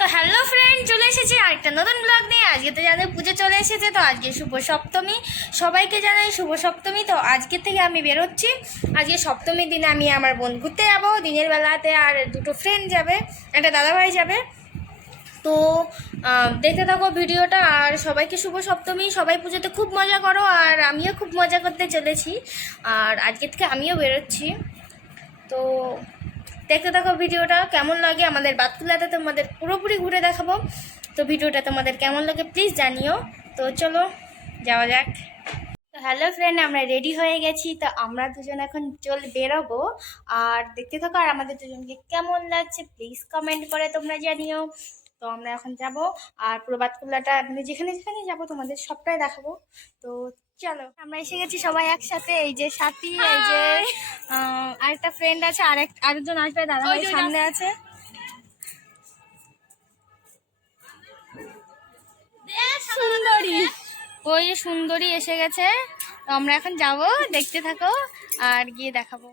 তো hello friend, চলে এসেছি আরেকটা নতুন ব্লগ নিয়ে। আজকে তো জানাই পুজো চলে এসেছে, তো আজকে শুভ সপ্তমী। সবাইকে জানাই শুভ সপ্তমী। তো আজকে থেকে আমি বেরোচ্ছি। আজকে সপ্তমীর দিনে আমি আমার বোন ঘুরতে যাবো দিনের বেলাতে, আর দুটো ফ্রেন্ড যাবে, একটা দাদাভাই যাবে। তো দেখতে থাকো ভিডিওটা। আর সবাইকে শুভ সপ্তমী। সবাই পুজোতে খুব মজা করো, আর আমিও খুব মজা করতে চলেছি। আর আজকে থেকে আমিও বেরোচ্ছি। তো দেখতে থাকো ভিডিওটা। কেমন লাগে আমাদের বাতকুলাতে তোমাদের পুরোপুরি ঘুরে দেখাবো। তো ভিডিওটা তোমাদের কেমন লাগে প্লিজ জানিও। তো চলো যাওয়া যাক। তো হ্যালো ফ্রেন্ড, আমরা রেডি হয়ে গেছি। তো আমরা দুজন এখন বেরোবো। আর দেখতে থাকো, আর আমাদের দুজনকে কেমন লাগছে প্লিজ কমেন্ট করে তোমরা জানিও। তো আমরা এখন যাব, আর পুরো বাতকুলাটা মানে যেখানে যেখানে যাবো তোমাদের সবটাই দেখাবো। তো চলো, আমরা এসে গেছি সবাই একসাথে। এই যে সাথী, এই যে আরেকটা ফ্রেন্ড আছে, আরেকজন আসবে, দাদা ভাই সামনে আছে। সুন্দরী, ওই যে সুন্দরী এসে গেছে। তো আমরা এখন যাব, দেখতে থাকো আর গিয়ে দেখাবো।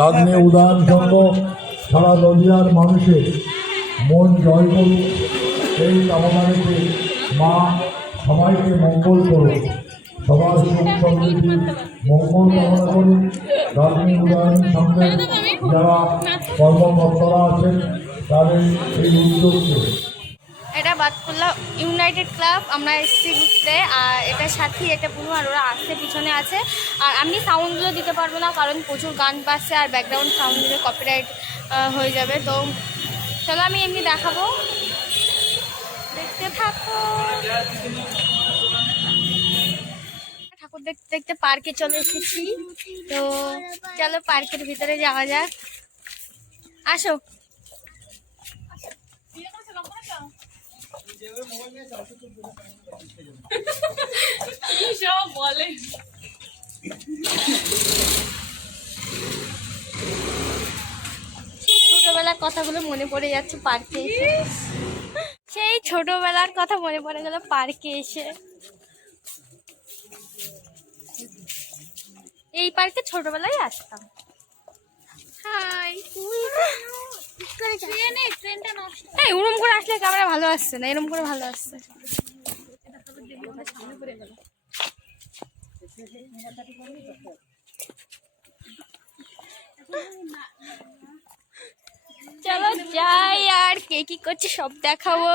গাগনে উদান জন্ম সারা নদিয়ার মানুষের মন জয় করুন, সেই কামনাতে মা সবাইকে মঙ্গল করুন, সবার সুখ সমৃদ্ধি মঙ্গল কামনা করুন। গাগনে উদান সঙ্গে যারা কর্মকর্তারা আছেন তাদের এই উদ্যোগকে। এটা বাতকুল্লা ইউনাইটেড ক্লাব, আমরা এসেছি ঘুরতে। আর এটা সাথী, এটা পুরো, আর ওরা আসতে পিছনে আছে। আর আমি সাউন্ডগুলো দিতে পারবো না, কারণ প্রচুর গান বাজছে, আর ব্যাকগ্রাউন্ড সাউন্ড দিলে কপিরাইট হয়ে যাবে। তো চলো আমি এমনি দেখাবো, দেখতে থাকো। ঠাকুর দেখতে দেখতে পার্কে চলে এসেছি। তো চলো পার্কের ভিতরে যাওয়া যাক, আসো। বলে ছোটবেলার কথাগুলো মনে পড়ে যাচ্ছে পার্কে এসে। সেই ছোটবেলার কথা মনে পড়ে গেল পার্কে এসে। এই পার্কে ছোটবেলায় আসতাম। হাই, ওরম করে আসলে ক্যামেরা ভালো আসছে না, এরম করে ভালো আসছে। চলো যাই, আর কে কি করছে সব দেখাবো।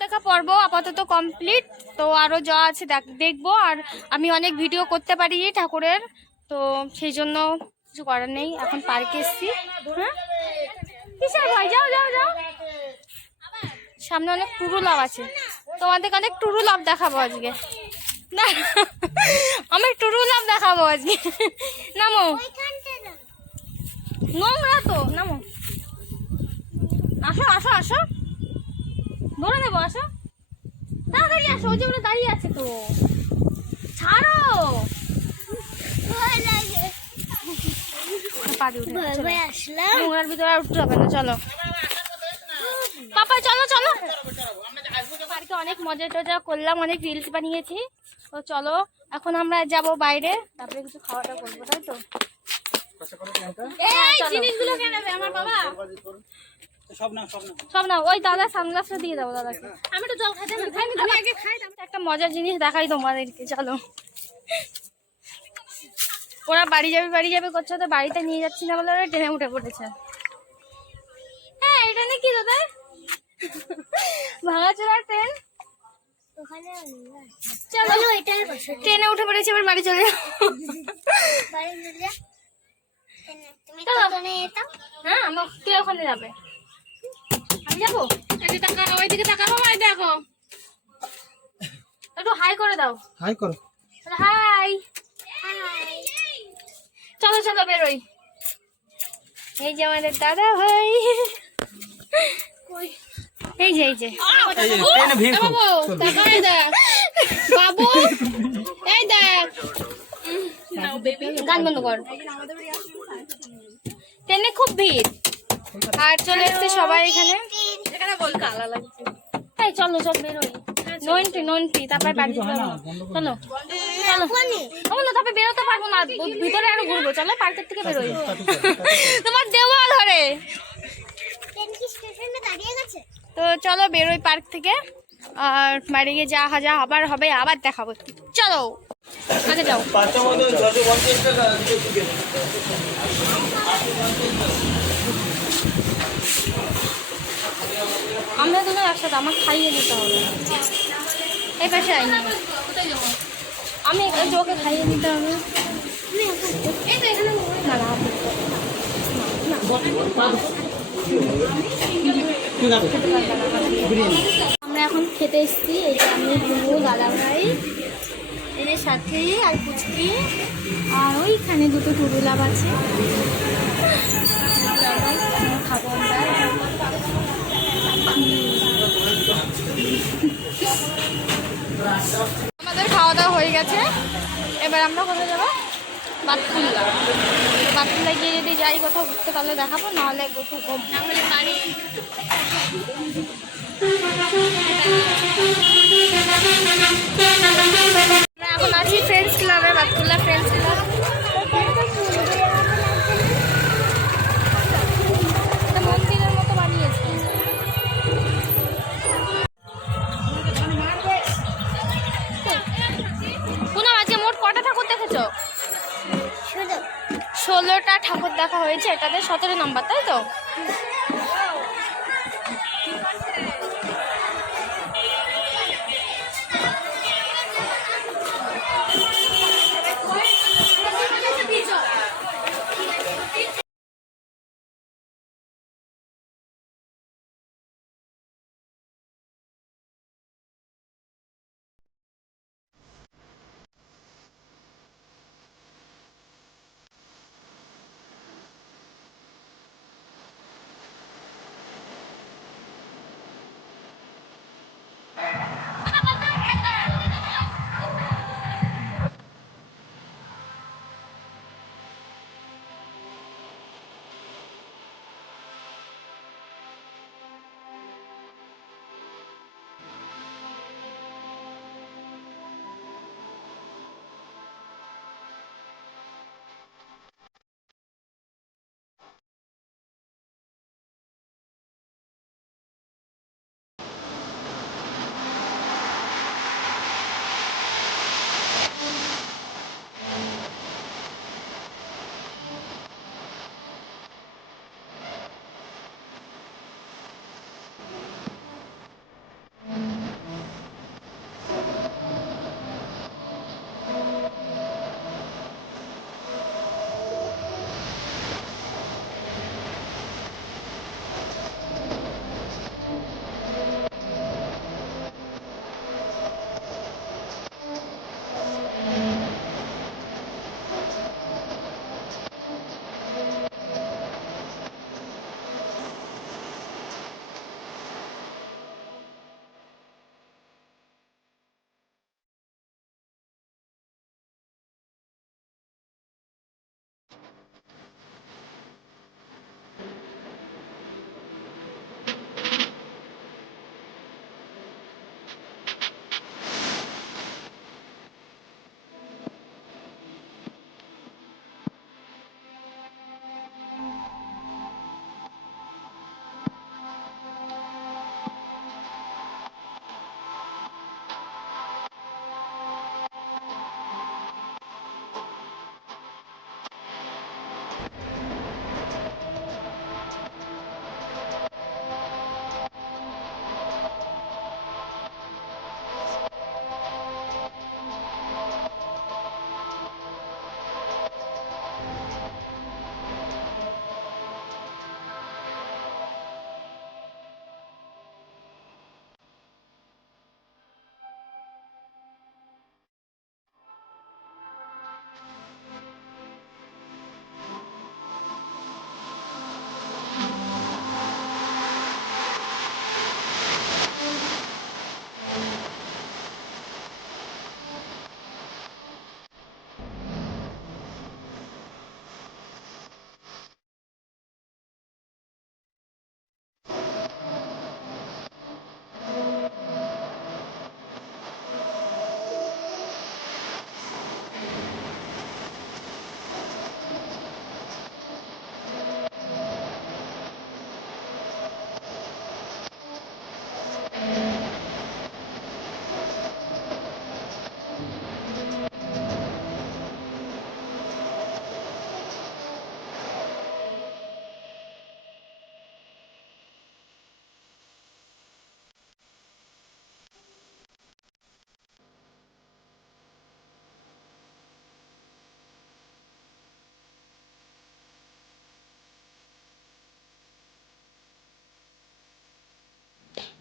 দেখা পর্ব আপাতত কমপ্লিট। তো আরো যা আছে দেখবো। আর আমি অনেক ভিডিও করতে পারি ঠাকুরের, তো সেই জন্য কিছু করার নেই। এখন পার্কে এসছি। হ্যাঁ কিসের ভাই, যাও যাও যাও। সামনে অনেক টুরু লাভ আছে, তোমাদেরকে অনেক টুরু লাভ দেখাবো আজকে। না, আমি টুরু লাভ দেখাবো আজকে। নামো, নোংরা তো, নামো। আসো আসো আসো, ধরে নেবো, আসো তাড়াতাড়ি আসো। ওই যে ওরা দাঁড়িয়ে আছে, তো ছাড়ো। নোংরার ভিতরে আর উঠতে হবে না, চলো পাপা, চলো চলো। পার্কে অনেক মজা টজা করলাম, অনেক রিলস বানিয়েছি। তো চলো এখন আমরা যাব বাইরে, তারপরে কিছু খাওয়া দাওয়া করবো, তাই তো। জিনিসগুলো কে নেবে আমার বাবা? সব না, ওই দাদা সানগ্লাসটা দিয়ে দাও দাদাকে। আমি তো জল খাইতে একটা মজার জিনিস দেখাই তোমাদেরকে, চলো। ওরা বাড়ি যাবে করছে, তো বাড়িতে নিয়ে যাচ্ছি না বলে ওরা ট্রেনে উঠে পড়েছে। হ্যাঁ, এটা নিয়ে কি দাদা? ভাঙাচোরা ট্রেন। চলো ট্রেনে উঠে পড়েছি, এবার বাড়ি চলে যাবো। হ্যাঁ, কে ওখানে যাবে? আমি যাবো। ওইদিকে তাকাবো, ভাই দেখো, একটু হাই করে দাও। হাই করো, হাই। চলো চলো বেরোই। এই যে আমাদের দাদা ভাই, এই যে বাবু, এই দেখ, গান বন্ধ কর। ট্রেনে খুব ভিড়, আর চলে এসছে সবাই এখানে। এই চলো চল বেরোই। নন্টি তারপরে বাড়ি চলো চলো চলো, তারপরে বেরোতে পারবো না, ভিতরে আরো ঘুরবো। চলো পার্কের থেকে বেরোই। তোমার দেওয়া ধরে তো চলো বেরোই পার্ক থেকে, আর বাড়ি গিয়ে যা যা আবার হবে আবার দেখাবো। চলো আগে যাও। আমরা দুজন একসাথে, আমাকে খাইয়ে দিতে হবে। এই পাশে আইনি আমি, ওকে খাইয়ে দিতে হবে। না না, আমরা এখন খেতে এসেছি। এই যে আমি, বুবু, দাদা ভাই, এই যে সাথে আর পুচকি, আর ওইখানে দুটো টুরুলাভ আছে। খাবো আমরা। আমাদের খাওয়া দাওয়া হয়ে গেছে, এবার আমরা কোথায় যাবো? বাতকুল্লা। বাতকুল্লায় গিয়ে যদি যাই কোথাও ঘুরতে তাহলে দেখাবো, নাহলে কোথাও ঘুম নাহলে বাড়ি। এখন আছি ফ্রেন্ডস ক্লাবে, বাতকুল্লা ফ্রেন্ডস ক্লাব। মন্দিরের মতো বানিয়েছে। পুনম আজকে মোট কটা ঠাকুর দেখেছো? 16টা ঠাকুর দেখা হয়েছে, এটাতে 17 নম্বর, তাই তো?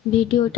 ভিডিওটা